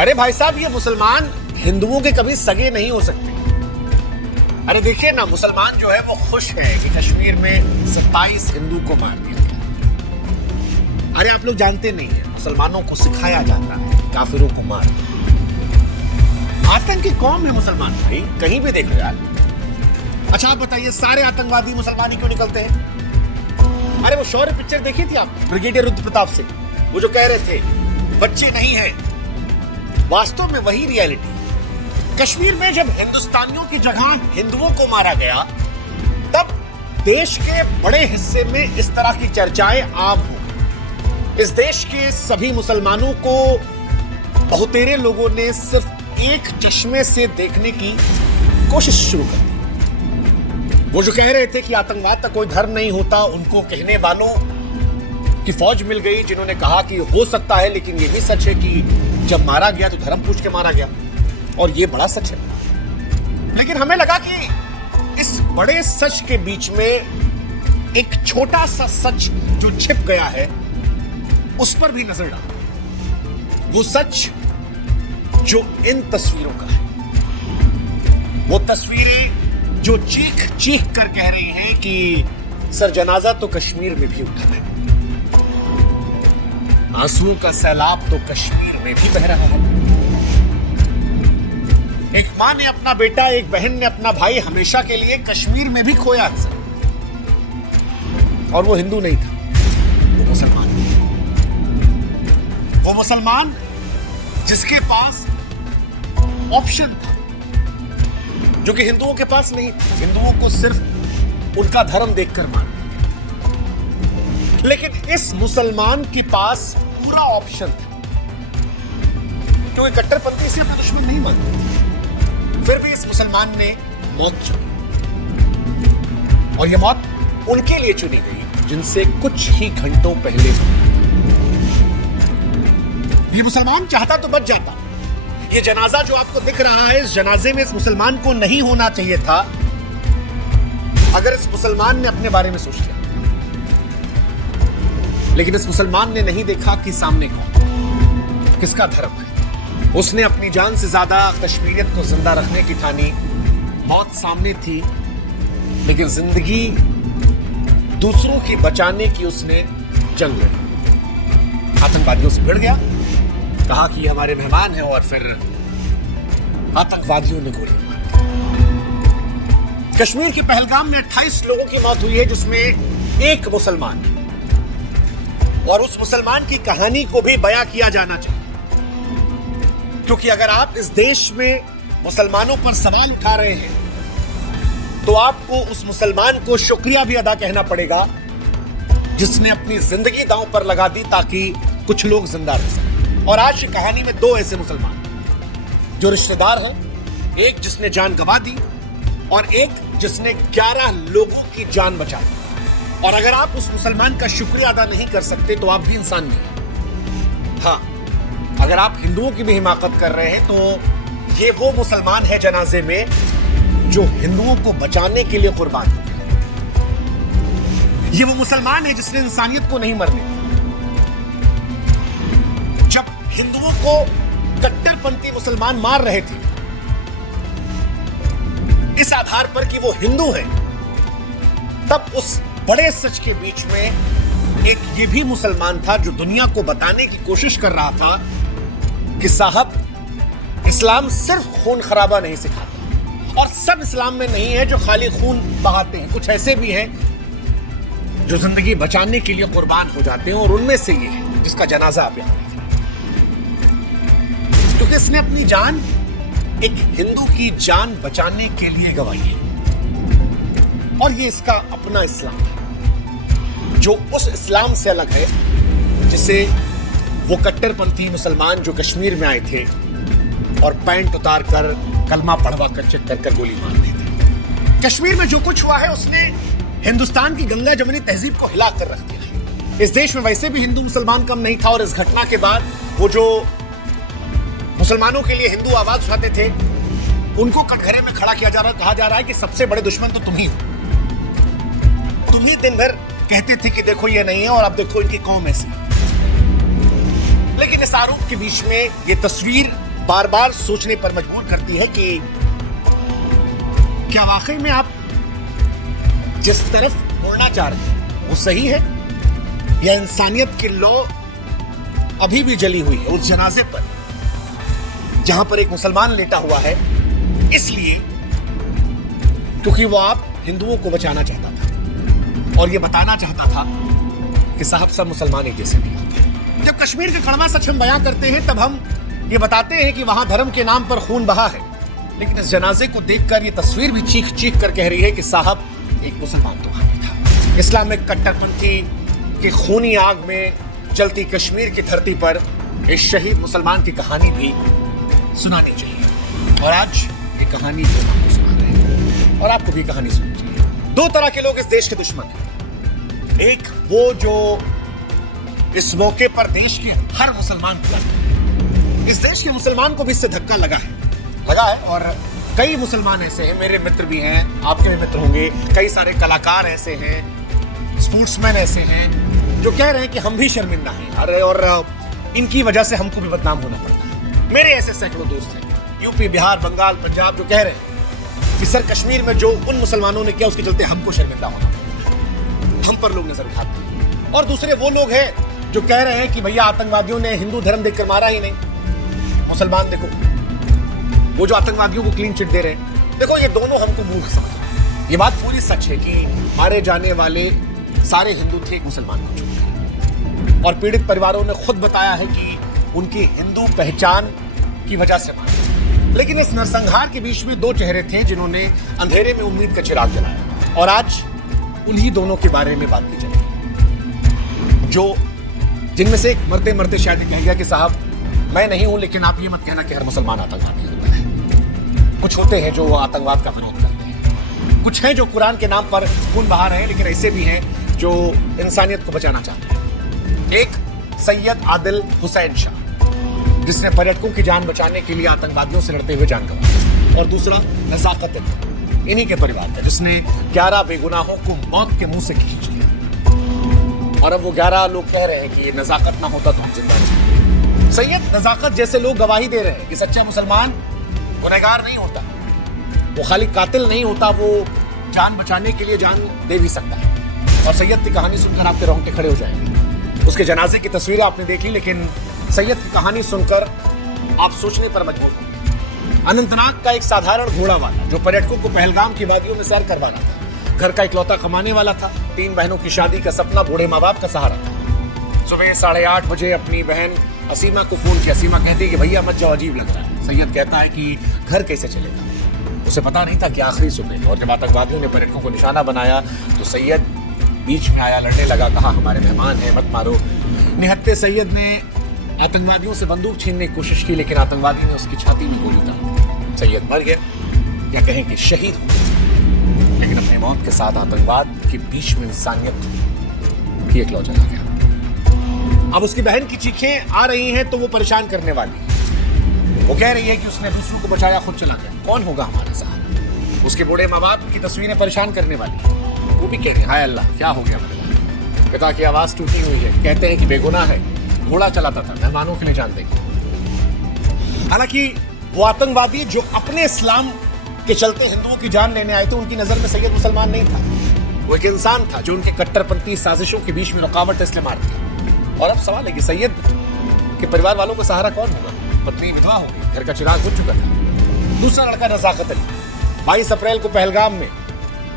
अरे भाई साहब, ये मुसलमान हिंदुओं के कभी सगे नहीं हो सकते। अरे देखिए ना, मुसलमान जो है वो खुश है कि कश्मीर में 27 हिंदू को मार दिया गया। अरे आप लोग जानते नहीं है, मुसलमानों को सिखाया जाता है काफिरों को मार दो। आतंकी कौम है मुसलमान भाई, कहीं भी देख लो यार। अच्छा आप बताइए, सारे आतंकवादी मुसलमान ही क्यों निकलते हैं? अरे वो शौर्य पिक्चर देखी थी आप, ब्रिगेडियर रुद्र प्रताप सिंह, वो जो कह रहे थे बच्चे नहीं है, वास्तव में वही रियलिटी। कश्मीर में जब हिंदुस्तानियों की जगह हिंदुओं को मारा गया, तब देश के बड़े हिस्से में इस तरह की चर्चाएं आम हो गई। इस देश के सभी मुसलमानों को बहुतेरे लोगों ने सिर्फ एक चश्मे से देखने की कोशिश शुरू कर दी। वो जो कह रहे थे कि आतंकवाद का कोई धर्म नहीं होता, उनको कहने वालों की फौज मिल गई जिन्होंने कहा कि हो सकता है, लेकिन ये भी सच है कि जब मारा गया तो धर्म पूछ के मारा गया, और ये बड़ा सच है। लेकिन हमें लगा कि इस बड़े सच के बीच में एक छोटा सा सच जो छिप गया है, उस पर भी नजर डालो। वो सच जो इन तस्वीरों का है, वो तस्वीरें जो चीख चीख कर कह रही हैं कि सर जनाजा तो कश्मीर में भी उठा है, आंसुओं का सैलाब तो कश्मीर में भी बह रहा है। एक मां ने अपना बेटा, एक बहन ने अपना भाई हमेशा के लिए कश्मीर में भी खोया है सर। और वो हिंदू नहीं था, वो मुसलमान था। वो मुसलमान जिसके पास ऑप्शन था, जो कि हिंदुओं के पास नहीं। हिंदुओं को सिर्फ उनका धर्म देखकर मारना, लेकिन इस मुसलमान के पास पूरा ऑप्शन था, क्योंकि कट्टरपंथी इसे अपना दुश्मन नहीं मानते। फिर भी इस मुसलमान ने मौत चुनी, और यह मौत उनके लिए चुनी गई जिनसे कुछ ही घंटों पहले ये मुसलमान चाहता तो बच जाता। ये जनाजा जो आपको दिख रहा है, इस जनाजे में इस मुसलमान को नहीं होना चाहिए था, अगर इस मुसलमान ने अपने बारे में सोच लिया। लेकिन इस मुसलमान ने नहीं देखा कि सामने कौन, किसका धर्म है। उसने अपनी जान से ज्यादा कश्मीरियत को जिंदा रखने की ठानी। मौत सामने थी, लेकिन जिंदगी दूसरों की बचाने की उसने जंग लड़ी। आतंकवादियों से भिड़ गया, कहा कि ये हमारे मेहमान हैं, और फिर आतंकवादियों ने गोली मार दी। कश्मीर के पहलगाम में 28 लोगों की मौत हुई है, जिसमें एक मुसलमान, और उस मुसलमान की कहानी को भी बयां किया जाना चाहिए। क्योंकि अगर आप इस देश में मुसलमानों पर सवाल उठा रहे हैं, तो आपको उस मुसलमान को शुक्रिया भी अदा कहना पड़ेगा, जिसने अपनी जिंदगी दांव पर लगा दी ताकि कुछ लोग जिंदा रह सकें। और आज की कहानी में 2 ऐसे मुसलमान जो रिश्तेदार हैं, एक जिसने जान गंवा दी और एक जिसने 11 लोगों की जान बचा दी। और अगर आप उस मुसलमान का शुक्रिया अदा नहीं कर सकते, तो आप भी इंसान नहीं हैं। हाँ, अगर आप हिंदुओं की भी हिमाकत कर रहे हैं, तो ये वो मुसलमान है जनाजे में जो हिंदुओं को बचाने के लिए कुर्बान हो गए। ये वो मुसलमान है जिसने इंसानियत को नहीं मरने दिया। जब हिंदुओं को कट्टरपंथी मुसलमान मार रहे थे इस आधार पर कि वो हिंदू हैं, तब उस बड़े सच के बीच में एक ये भी मुसलमान था जो दुनिया को बताने की कोशिश कर रहा था कि साहब, इस्लाम सिर्फ खून खराबा नहीं सिखाता, और सब इस्लाम में नहीं है जो खाली खून बहाते हैं। कुछ ऐसे भी हैं जो जिंदगी बचाने के लिए कुर्बान हो जाते हैं, और उनमें से ये है जिसका जनाजा आप यहां देख रहे हैं। क्योंकि इसने अपनी जान एक हिंदू की जान बचाने के लिए गंवाई है, और ये इसका अपना इस्लाम है, जो उस इस्लाम से अलग है जिसे वो कट्टरपंथी मुसलमान जो कश्मीर में आए थे और पैंट उतार कर कलमा पढ़वा कर चिट कर गोली मार दी थी। कश्मीर में जो कुछ हुआ है, उसने हिंदुस्तान की गंगा जमुनी तहजीब को हिला कर रख दिया है। इस देश में वैसे भी हिंदू मुसलमान कम नहीं था, और इस घटना के बाद वो जो मुसलमानों के लिए हिंदू आवाज उठाते थे, उनको कटघरे में खड़ा किया जा रहा, कहा जा रहा है कि सबसे बड़े दुश्मन तो तुम ही हो। तुम ही दिन भर कहते थे कि देखो ये नहीं है, और अब देखो इनकी कौम ऐसी। लेकिन इस आरोप के बीच में ये तस्वीर बार बार सोचने पर मजबूर करती है कि क्या वाकई में आप जिस तरफ मुड़ना चाह रहे हैं वो सही है, या इंसानियत की लौ अभी भी जली हुई है उस जनाजे पर जहां पर एक मुसलमान लेटा हुआ है, इसलिए क्योंकि वो आप हिंदुओं को बचाना चाहता था और ये बताना चाहता था कि साहब सब मुसलमान एक जैसे नहीं होते। जब कश्मीर का कड़वा सच हम बयां करते हैं तब हम ये बताते हैं कि वहां धर्म के नाम पर खून बहा है, लेकिन इस जनाजे को देखकर ये तस्वीर भी चीख चीख कर कह रही है कि साहब एक मुसलमान तो वहां भी था। इस्लामिक कट्टरपंथी की खूनी आग में चलती कश्मीर की धरती पर इस शहीद मुसलमान की कहानी भी सुनानी चाहिए, और आज ये कहानी जो आपको सुना रहे हैं और आपको भी कहानी सुननी चाहिए। दो तरह के लोग इस देश के दुश्मन हैं। एक वो जो इस मौके पर देश के हर मुसलमान को, इस देश के मुसलमान को भी इससे धक्का लगा है और कई मुसलमान ऐसे हैं, मेरे मित्र भी हैं, आपके भी मित्र होंगे, कई सारे कलाकार ऐसे हैं, स्पोर्ट्समैन ऐसे हैं जो कह रहे हैं कि हम भी शर्मिंदा हैं, अरे और इनकी वजह से हमको भी बदनाम होना पड़ता है। मेरे ऐसे सैकड़ों दोस्त हैं यूपी, बिहार, बंगाल, पंजाब, जो कह रहे हैं कि सर कश्मीर में जो उन मुसलमानों ने किया उसके चलते हमको शर्मिंदा होना पड़ता है, हम पर लोग नजर उठाते हैं। और दूसरे वो लोग हैं जो कह रहे हैं कि भैया आतंकवादियों ने हिंदू धर्म देखकर मारा ही नहीं, मुसलमान देखो, वो जो आतंकवादियों को क्लीन चिट दे रहे हैं, देखो ये दोनों हमको मूर्ख समझ रहे हैं। ये बात पूरी सच है कि मारे जाने वाले सारे हिंदू थे एक मुसलमान को छोड़कर, और पीड़ित परिवारों ने खुद बताया है कि उनकी हिंदू पहचान की वजह से मारा। लेकिन इस नरसंहार के बीच में दो चेहरे थे जिन्होंने अंधेरे में उम्मीद का चिराग जलाया, और आज उन्हीं दोनों के बारे में बात की जाएगी, जो जिनमें से एक मरते मरते शायद कह गया कि साहब मैं नहीं हूं, लेकिन आप ये मत कहना कि हर मुसलमान आतंकवादी होता है। कुछ होते हैं जो आतंकवाद का विरोध करते हैं, कुछ हैं जो कुरान के नाम पर खून बहा रहे हैं, लेकिन ऐसे भी हैं जो इंसानियत को बचाना चाहते हैं। एक सैयद आदिल हुसैन शाह, जिसने पर्यटकों की जान बचाने के लिए आतंकवादियों से लड़ते हुए जान गंवाई, और दूसरा नजाकत इन्हीं के परिवार का, जिसने 11 बेगुनाहों को मौत के मुंह से खींच लिया, और अब वो 11 लोग कह रहे हैं कि ये नजाकत ना होता तो हम जिंदा नहीं। सैयद नजाकत जैसे लोग गवाही दे रहे हैं कि सच्चा मुसलमान गुनहगार नहीं होता, वो खाली कातिल नहीं होता, वो जान बचाने के लिए जान दे भी सकता है। और सैयद की कहानी सुनकर आपके रोंगटे खड़े हो जाएंगे। उसके जनाजे की तस्वीरें आपने देख ली, लेकिन सैयद की कहानी सुनकर आप सोचने पर मजबूर होंगे। अनंतनाग का एक साधारण घोड़ा वाला जो पर्यटकों को पहलगाम की वादियों में सैर करवाना था, घर का इकलौता कमाने वाला था, 3 बहनों की शादी का सपना, बूढ़े माँ बाप का सहारा था। सुबह 8:30 बजे अपनी बहन असीमा को फोन किया। असीमा कहती है कि भैया मत जाओ, अजीब लग रहा है। सैयद कहता है कि घर कैसे चलेगा, उसे पता नहीं था कि आखिरी सुबह, और जब आतंकवादियों ने पर्यटकों को निशाना बनाया तो सैयद बीच में आया, लड़ने लगा, कहा हमारे मेहमान हैं, मत मारो। निहत्ते सैयद ने आतंकवादियों से बंदूक छीनने की कोशिश की, लेकिन आतंकवादी ने उसकी छाती में गोली दागी। सैयद मर गया, या कहें कि शहीद हो गया, लेकिन अपनी मौत के साथ आतंकवाद के बीच में इंसानियत की एक लौ जला गया। अब उसकी बहन की चीखें आ रही हैं तो वो परेशान करने वाली, वो कह रही है कि उसने दूसरों को बचाया, खुद चला गया, कौन होगा हमारा सहारा। उसके बूढ़े माँ बाप की तस्वीरें परेशान करने वाली, वो भी कह रहे हैं हाय अल्लाह क्या हो गया मेरे बाप। पिता की आवाज टूटी हुई है, कहते हैं कि बेगुनाह है, घोड़ा चलाता था, मेहमानों के लिए जान देंगे। हालांकि वो आतंकवादी जो अपने इस्लाम के चलते हिंदुओं की जान लेने आए थे, उनकी नजर में सैयद मुसलमान नहीं था, वो एक इंसान था जो उनके कट्टरपंथी साजिशों के बीच में रुकावट इसलिए मार दिया। और अब सवाल है कि सैयद के परिवार वालों का सहारा कौन होगा। पत्नी विधवा हो गई, घर का चिराग बुझ चुका था। दूसरा लड़का नजाकत अली, 22 अप्रैल को पहलगाम में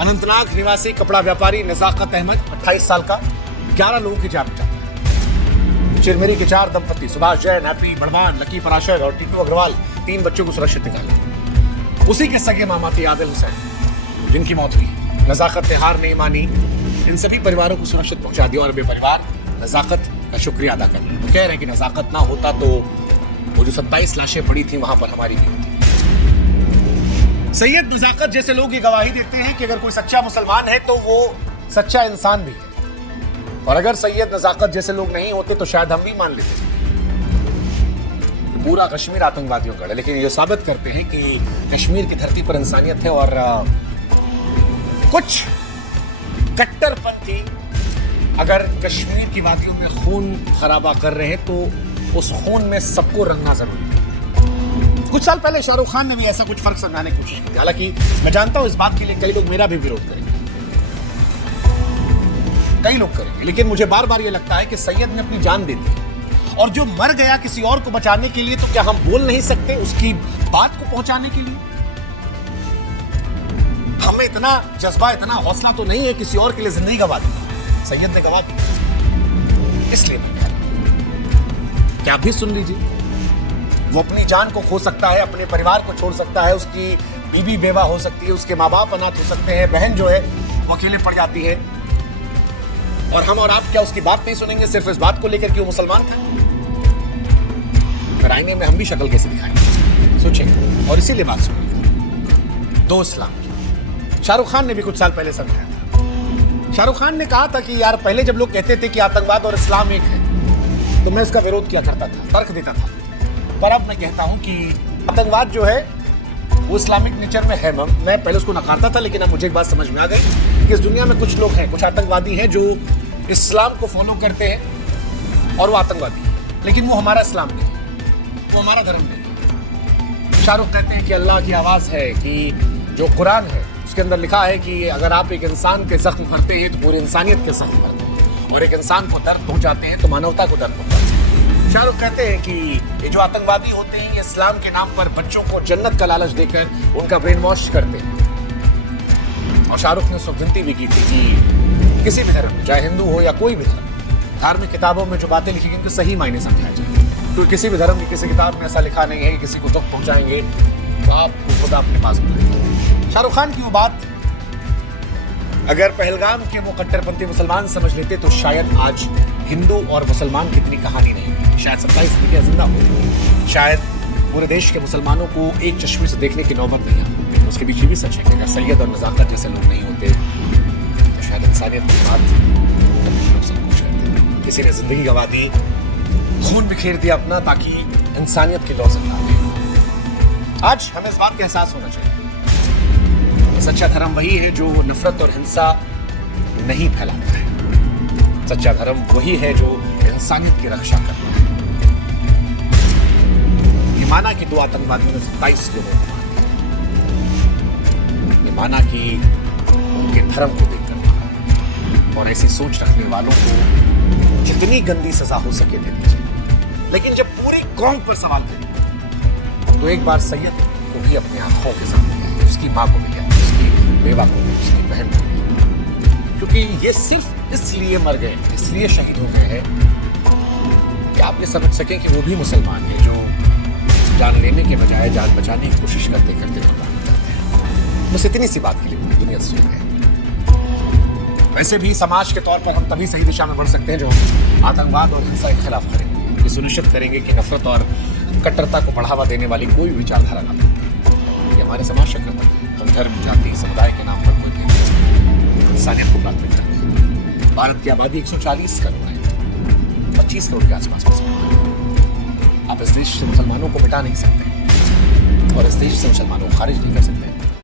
अनंतनाग निवासी कपड़ा व्यापारी नजाकत अहमद 28 साल का 11 लोगों की जान बचाता। चिरमिरी के 4 दंपति सुभाष जैन, हैप्पी बड़वान, लकी पराशर और टीटू अग्रवाल 3 बच्चों को सुरक्षित निकाला। उसी के सगे मामा थे आदिल हुसैन, जिनकी मौत हुई। नजाकत ने हार नहीं मानी, इन सभी परिवारों को सुरक्षित पहुंचा दिया, और वे परिवार नजाकत का शुक्रिया अदा कर रहे हैं। तो कह रहे हैं कि नजाकत ना होता तो वो जो 27 लाशें पड़ी थी वहां पर हमारी भी होती। सैयद नजाकत जैसे लोग ये गवाही देते हैं कि अगर कोई सच्चा मुसलमान है तो वो सच्चा इंसान भी है, और अगर सैयद नजाकत जैसे लोग नहीं होते तो शायद हम भी मान लेते पूरा कश्मीर आतंकवादियों का है। लेकिन ये साबित करते हैं कि कश्मीर की धरती पर इंसानियत है, और कुछ कट्टरपंथी अगर कश्मीर की वादियों में खून खराबा कर रहे हैं तो उस खून में सबको रंगना जरूरी है। कुछ साल पहले शाहरुख खान ने भी ऐसा कुछ फर्क समझाने की कोशिश की। हालांकि मैं जानता हूं इस बात के लिए कई लोग मेरा भी विरोध करेंगे, कई लोग करेंगे, लेकिन मुझे बार बार ये लगता है कि सैयद ने अपनी जान दे दी, और जो मर गया किसी और को बचाने के लिए, तो क्या हम बोल नहीं सकते उसकी बात को पहुंचाने के लिए? हमें इतना जज्बा, इतना हौसला तो नहीं है किसी और के लिए जिंदगी गवा दी। सैयद ने गवा दी, इसलिए मैं कह रहा हूं कि आप भी सुन लीजिए। वो अपनी जान को खो सकता है, अपने परिवार को छोड़ सकता है, उसकी बीवी बेवा हो सकती है, उसके माँ बाप अनाथ हो सकते हैं, बहन जो है वो अकेले पड़ जाती है, और हम और आप क्या उसकी बात नहीं सुनेंगे सिर्फ इस बात को लेकर कि वो मुसलमान था? फिर आईने में हम भी शक्ल कैसे दिखाएंगे? सोचिए। और इसीलिए बात सुनिए, दो इस्लाम की शाहरुख खान ने भी कुछ साल पहले समझाया था। शाहरुख खान ने कहा था कि यार पहले जब लोग कहते थे कि आतंकवाद और इस्लाम एक है, तो मैं इसका विरोध किया करता था, तर्क देता था, पर अब मैं कहता हूं कि आतंकवाद जो है वो इस्लामिक नेचर में है। मैं पहले उसको नकारता था, लेकिन अब मुझे एक बात समझ में आ गई कि इस दुनिया में कुछ लोग हैं, कुछ आतंकवादी हैं जो इस्लाम को फॉलो करते हैं और वो आतंकवादी हैं, लेकिन वो हमारा इस्लाम नहीं है, वो हमारा धर्म नहीं है। शाहरुख कहते हैं कि अल्लाह की आवाज़ है, कि जो कुरान है उसके अंदर लिखा है कि अगर आप एक इंसान के जख्म भरते हैं तो पूरी इंसानियत के जख्म भरते हैं, और एक इंसान को दर्द पहुंचाते हैं तो मानवता को दर्द पहुंचाते हैं। शाहरुख कहते हैं कि ये जो आतंकवादी होते हैं ये इस्लाम के नाम पर बच्चों को जन्नत का लालच देकर उनका ब्रेन वॉश करते हैं। और शाहरुख ने उसको विनती भी की थी कि किसी भी धर्म, चाहे हिंदू हो या कोई भी धर्म, धार्मिक किताबों में जो बातें लिखी गई उनके सही मायने समझाए जाए, क्योंकि किसी भी धर्म की किसी किताब में ऐसा लिखा नहीं है कि किसी को दुख पहुंचाएंगे तो आपको खुदा अपने पास बुलाएंगे। शाहरुख खान की वो बात अगर पहलगाम के वो कट्टरपंथी मुसलमान समझ लेते तो शायद आज हिंदू और मुसलमान की इतनी कहानी नहीं होती, शायद 27 पीढ़ियां जिंदा होती, शायद पूरे देश के मुसलमानों को एक चश्मे से देखने की नौबत नहीं आती। उसके पीछे भी सच है कि अगर सैयद और नज़ाकत जैसे लोग नहीं होते तो शायद इंसानियत की बात लोग संकोच करते। किसी ने जिंदगी गंवा दी, खून बिखेर दिया अपना, ताकि इंसानियत की लौ जिंदा रहे। आज हमें इस बात का एहसास होना चाहिए, सच्चा धर्म वही है जो नफरत और हिंसा नहीं फैलाता है। सच्चा धर्म वही है जो इंसानियत की रक्षा करता है। ये माना कि 2 आतंकवादियों ने 27 लोगों को मार दिया, ये माना कि उनके धर्म को देखकर मारा, और ऐसी सोच रखने वालों को जितनी गंदी सजा हो सके दे दीजिए। लेकिन जब पूरी कौम पर सवाल करें तो एक बार सैयद को भी अपनी आंखों के सामने, उसकी माँ को भी, बेवा को, उसकी बहन को, क्योंकि ये सिर्फ इसलिए मर गए, इसलिए शहीद हो गए हैं कि आप ये समझ सकें कि वो भी मुसलमान हैं जो जान लेने के बजाय जान बचाने की कोशिश करते करते कुर्बान हो जाते हैं। बस इतनी सी बात के लिए पूरी दुनिया से चल गए। वैसे भी समाज के तौर पर हम तभी सही दिशा में बढ़ सकते हैं जो आतंकवाद और हिंसा के खिलाफ करेंगे, ये सुनिश्चित करेंगे कि नफरत और कट्टरता को बढ़ावा देने वाली कोई विचारधारा न हो। ये हमारे समाज का कर्तव्य है। हम धर्म, जाति, समुदाय के नाम पर कोई नहीं, इंसानियत को प्राथमिकता करते हैं। भारत की आबादी 140 करोड़ है, 25 करोड़ के आसपास आप इस देश से मुसलमानों को मिटा नहीं सकते, और इस देश से मुसलमानों को खारिज नहीं कर सकते।